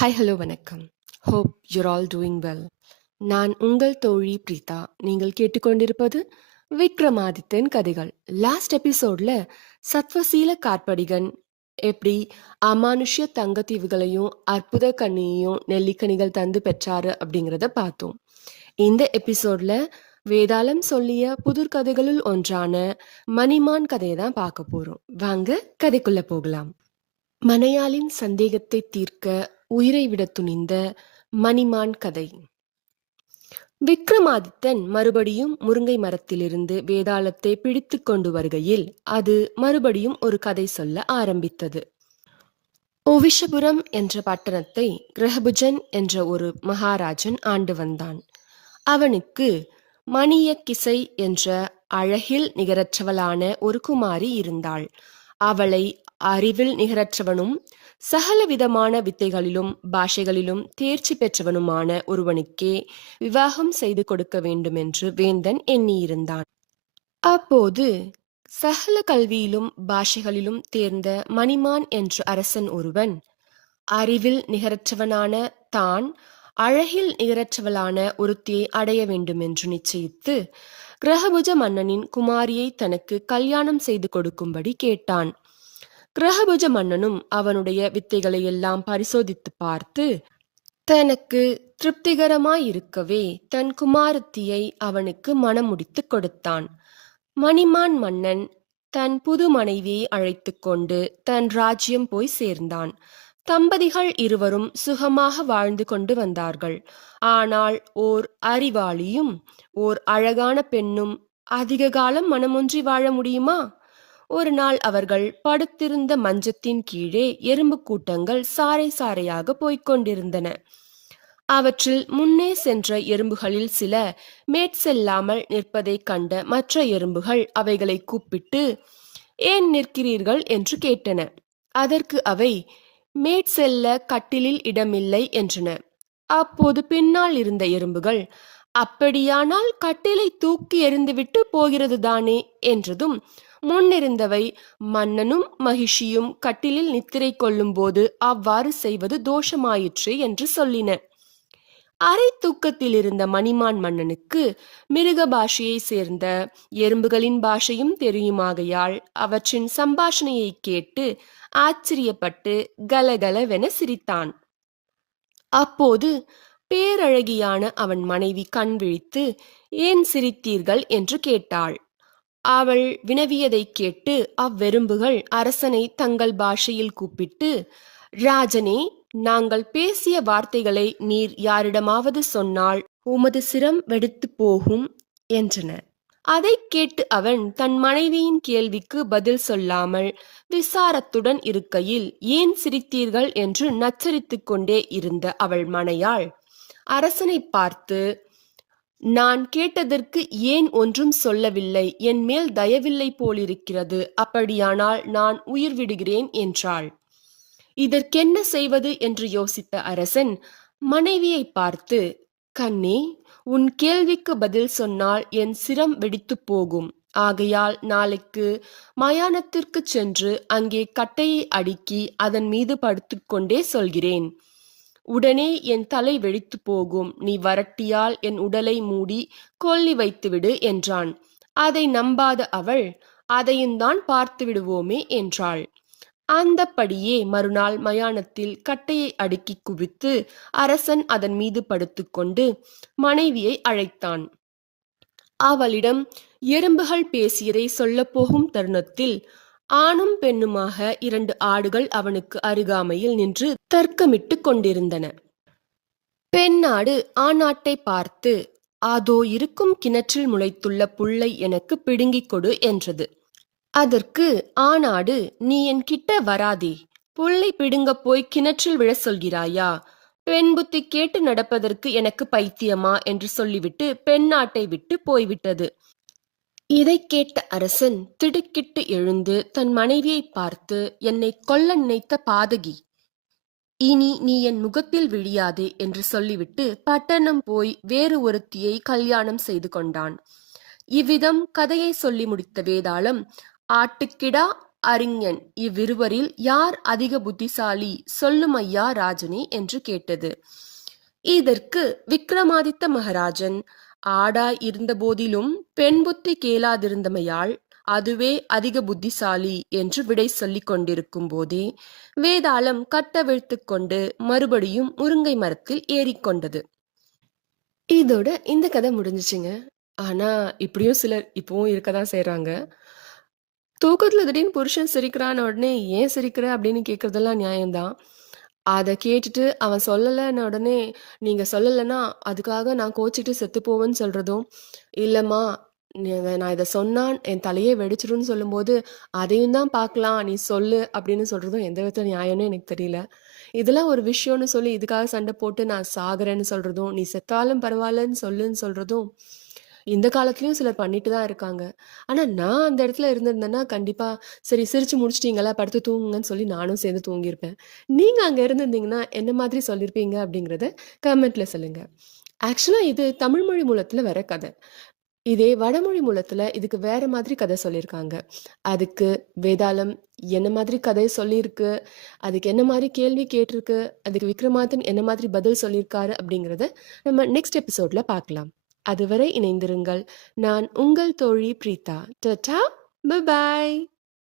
Hi hello வணக்கம். Hope you're all doing well. நான் உங்கள் தோழி பிரீதா. நீங்கள் கேட்டுக்கொண்டிருப்பது விக்ரமாதித்தன் கதைகள். லாஸ்ட் எபிசோட்ல சத்வசீல கார்படிகன் எப்படி அமானுஷ்ய தங்கத்தீவுகளையும் அற்புத கண்ணியையும் நெல்லிக்கனிகள் தந்து பெற்றாரு அப்படிங்கிறத பார்த்தோம். இந்த எபிசோட்ல வேதாளம் சொல்லிய புதிர் கதைகளுள் ஒன்றான மணிமான் கதையை தான் பார்க்க போறோம். வாங்க கதைக்குள்ள போகலாம். மனையாளின் சந்தேகத்தை தீர்க்க உயிரை விட துணிந்த மணிமான் கதை. விக்ரமாதித்தன் மறுபடியும் முருங்கை மரத்திலிருந்து வேதாளத்தை பிடித்து கொண்டு வருகையில் அது மறுபடியும் ஒரு கதை சொல்ல ஆரம்பித்தது. ஓவிஷபுரம் என்ற பட்டணத்தை கிரகபுஜன் என்ற ஒரு மகாராஜன் ஆண்டு வந்தான். அவனுக்கு மணியக்கிசை என்ற அழகில் நிகரற்றவளான ஒரு குமாரி இருந்தாள். அவளை அறிவில் நிகரற்றவனும் சகல விதமான வித்தைகளிலும் பாஷைகளிலும் தேர்ச்சி பெற்றவனுமான ஒருவனுக்கே விவாகம் செய்து கொடுக்க வேண்டுமென்று வேந்தன் எண்ணியிருந்தான். அப்போது சகல கல்வியிலும் பாஷைகளிலும் தேர்ந்த மணிமான் என்ற அரசன் ஒருவன் அறிவில் நிகரற்றவனான தான் அழகில் நிகரற்றவளான ஒருத்தியை அடைய வேண்டுமென்று நிச்சயித்து கிரகபுஜ மன்னனின் குமாரியை தனக்கு கல்யாணம் செய்து கொடுக்கும்படி கேட்டான். கிரகபுஜ மன்னனும் அவனுடைய வித்தைகளை எல்லாம் பரிசோதித்து பார்த்து தனக்கு திருப்திகரமாயிருக்கவே தன் குமாரத்தியை அவனுக்கு மணமுடித்து கொடுத்தான். மணிமான் மன்னன் தன் புது மனைவியை அழைத்து கொண்டு தன் ராஜ்யம் போய் சேர்ந்தான். தம்பதிகள் இருவரும் சுகமாக வாழ்ந்து கொண்டு வந்தார்கள். ஆனால் ஓர் அறிவாளியும் ஓர் அழகான பெண்ணும் அதிக காலம் மனமொன்றி வாழ முடியுமா? ஒரு நாள் அவர்கள் படுத்திருந்த மஞ்சத்தின் கீழே எறும்பு கூட்டங்கள் சாறை சாறையாக போய்க் கொண்டிருந்தன. அவற்றில் முன்னே சென்ற எறும்புகளில் சில மேற்செல்லாமல் நிற்பதைக் கண்ட மற்ற எறும்புகள் அவைகளை கூப்பிட்டு ஏன் நிற்கிறீர்கள் என்று கேட்டன. அதற்கு அவை மேற்செல்ல கட்டிலில் இடமில்லை என்றன. அப்போது பின்னால் இருந்த எறும்புகள் அப்படியானால் கட்டிலை தூக்கி எறிந்துவிட்டு போகிறது தானே என்றதும் முன்னிருந்தவை மன்னனும் மகிஷியும் கட்டிலில் நித்திரை கொள்ளும் போது அவ்வாறு செய்வது தோஷமாயிற்று என்று சொல்லின. அரை தூக்கத்தில் இருந்த மணிமான் மன்னனுக்கு மிருக பாஷையை சேர்ந்த எறும்புகளின் பாஷையும் தெரியுமாகையால் அவற்றின் சம்பாஷணையை கேட்டு ஆச்சரியப்பட்டு கலகலவென சிரித்தான். அப்போது பேரழகியான அவன் மனைவி கண் விழித்து ஏன் சிரித்தீர்கள் என்று கேட்டாள். அவள் வினவியதை கேட்டு அவ்வெறும்புகள் அரசனை தங்கள் பாஷையில் கூப்பிட்டு ராஜனே, நாங்கள் பேசிய வார்த்தைகளை நீர் யாரிடமாவது சொன்னால் உமது சிரம் வெடித்து போகும் என்றன. அதை கேட்டு அவன் தன் மனைவியின் கேள்விக்கு பதில் சொல்லாமல் விசாரத்துடன் இருக்கையில் ஏன் சிரித்தீர்கள் என்று நச்சரித்துக் கொண்டே இருந்த அவள் மனையாள் அரசனை பார்த்து நான் கேட்டதற்கு ஏன் ஒன்றும் சொல்லவில்லை, என் மேல் தயவில்லை போலிருக்கிறது, அப்படியானால் நான் உயிர் விடுகிறேன் என்றாள். இதற்கென்ன செய்வது என்று யோசித்த அரசன் மனைவியை பார்த்து கண்ணே, உன் கேள்விக்கு பதில் சொன்னால் என் சிரம் வெடித்து போகும். ஆகையால் நாளைக்கு மயானத்திற்கு சென்று அங்கே கட்டையை அடுக்கி அதன் மீது படுத்துக்கொண்டே சொல்கிறேன். உடனே என் தலை வெடித்து போகும். நீ வரட்டியால் என் உடலை மூடி கொல்லி வைத்துவிடு என்றான். அதை நம்பாத அவள் அதையும் தான் பார்த்து விடுவோமே என்றாள். அந்தப்படியே மறுநாள் மயானத்தில் கட்டையை அடுக்கி குவித்து அரசன் அதன் மீது படுத்துக்கொண்டு மனைவியை அழைத்தான். அவளிடம் எறும்புகள் பேசியதை சொல்லப்போகும் தருணத்தில் ஆணும் பெண்ணுமாக 2 ஆடுகள் அவனுக்கு அருகாமையில் நின்று தர்க்கமிட்டு கொண்டிருந்தன. பெண்ணாடு ஆணாட்டை பார்த்து அதோ இருக்கும் கிணற்றில் முளைத்துள்ள புல்லை எனக்கு பிடுங்கிக் கொடு என்றது. அதற்கு ஆணாடு நீ என் கிட்ட வராதே, புல்லை பிடுங்க போய் கிணற்றில் விழ சொல்கிறாயா? பெண் புத்தி கேட்டு நடப்பதற்கு எனக்கு பைத்தியமா என்று சொல்லிவிட்டு பெண்ணாட்டை விட்டு போய்விட்டது. இதை கேட்ட அரசன் திடுக்கிட்டு எழுந்து தன் மனைவியை பார்த்து என்னை கொல்ல நினைத்த பாதகி, இனி நீ என் முகத்தில் விழியாதே என்று சொல்லிவிட்டு பட்டணம் போய் வேறு ஒருத்தியை கல்யாணம் செய்து கொண்டான். இவ்விதம் கதையை சொல்லி முடித்த வேதாளம் ஆட்டுக்கிடா அறிஞன் இவ்விருவரில் யார் அதிக புத்திசாலி சொல்லும் ஐயா ராஜனே என்று கேட்டது. இதற்கு விக்ரமாதித்த மகாராஜன் ஆடாய் இருந்த போதிலும் பெண் புத்தி கேளாதிருந்தமையால் அதுவே அதிக புத்திசாலி என்று விடை சொல்லிக் கொண்டிருக்கும் போதே வேதாளம் கட்டவிழ்த்து கொண்டு மறுபடியும் முருங்கை மரத்தில் ஏறிக்கொண்டது. இதோட இந்த கதை முடிஞ்சிச்சுங்க. ஆனா இப்படியும் சிலர் இப்பவும் இருக்கதான் செய்றாங்க. தூக்கத்துல திடீர்னு புருஷன் சிரிக்கிறான உடனே ஏன் சிரிக்கிற அப்படின்னு கேட்கறதெல்லாம் நியாயம்தான். அத கேட்டுட்டு அவன் சொல்லலன்ன உடனே நீங்க சொல்லலன்னா அதுக்காக நான் கோச்சிட்டு செத்து போவேன்னு சொல்றதும், இல்லம்மா நான் இத சொன்னா என் தலையே வெடிச்சிரும்னு சொல்லும்போது, அதையும் தான் பார்க்கலாம் நீ சொல்லு அப்படின்னு சொல்றதும் எந்த விதத்துல நியாயம்னு எனக்கு தெரியல. இதெல்லாம் ஒரு விஷயம்னு சொல்லி இதுக்காக சண்டை போட்டு நான் சாகுறேன்னு சொல்றதும், நீ செத்தாலும் பரவாயில்லன்னு சொல்லுன்னு சொல்றதும், இந்த காலத்துலயும் சிலர் பண்ணிட்டு தான் இருக்காங்க. ஆனா நான் அந்த இடத்துல இருந்திருந்தேன்னா, கண்டிப்பா சரி சிரிச்சு முடிச்சுட்டீங்களா, படுத்து தூங்குங்கன்னு சொல்லி நானும் சேர்ந்து தூங்கியிருப்பேன். நீங்க அங்க இருந்திருந்தீங்கன்னா, என்ன மாதிரி சொல்லியிருப்பீங்க அப்படிங்கிறத கமெண்ட்ல சொல்லுங்க. ஆக்சுவலா இது தமிழ் மொழி மூலத்துல வர கதை. இதே வடமொழி மூலத்துல இதுக்கு வேற மாதிரி கதை சொல்லியிருக்காங்க. அதுக்கு வேதாளம் என்ன மாதிரி கதை சொல்லியிருக்கு, அதுக்கு என்ன மாரி கேள்வி கேட்டிருக்கு, அதுக்கு விக்ரமாதித்தன் என்ன மாதிரி பதில் சொல்லியிருக்காரு அப்படிங்கிறத நம்ம நெக்ஸ்ட் எபிசோட்ல பார்க்கலாம். அதுவரை இணைந்திருங்கள். நான் உங்கள் தோழி பிரீதா. டாடா! பாய்.